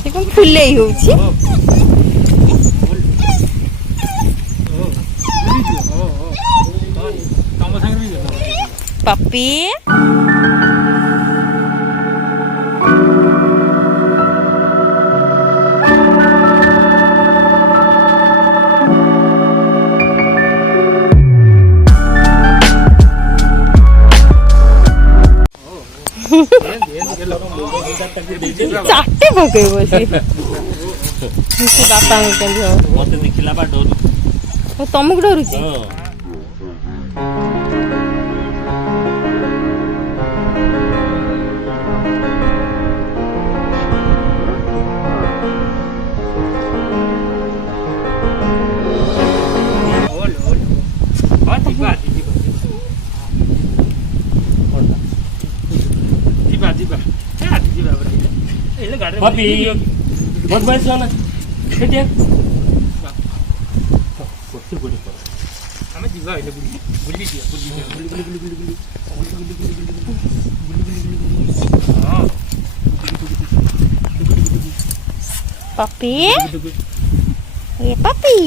ସେ କଣ ଫୁଲେଇ ହଉଛି? ପପି ଚାଟେ ପକେଇବ ସେ ବାପାଙ୍କୁ କେମିତି ହବ? ମତେ ଦେଖିଲା ବା ଡରୁ। ତମକୁ ଡରୁଛି? Papi, buat bayar sana. Kerja. Kami juga ada buli dia. Papi, iya papi.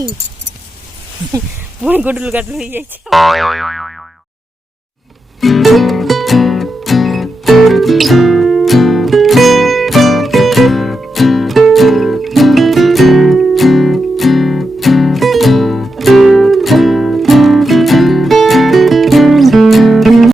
Bukan gue dulu ya.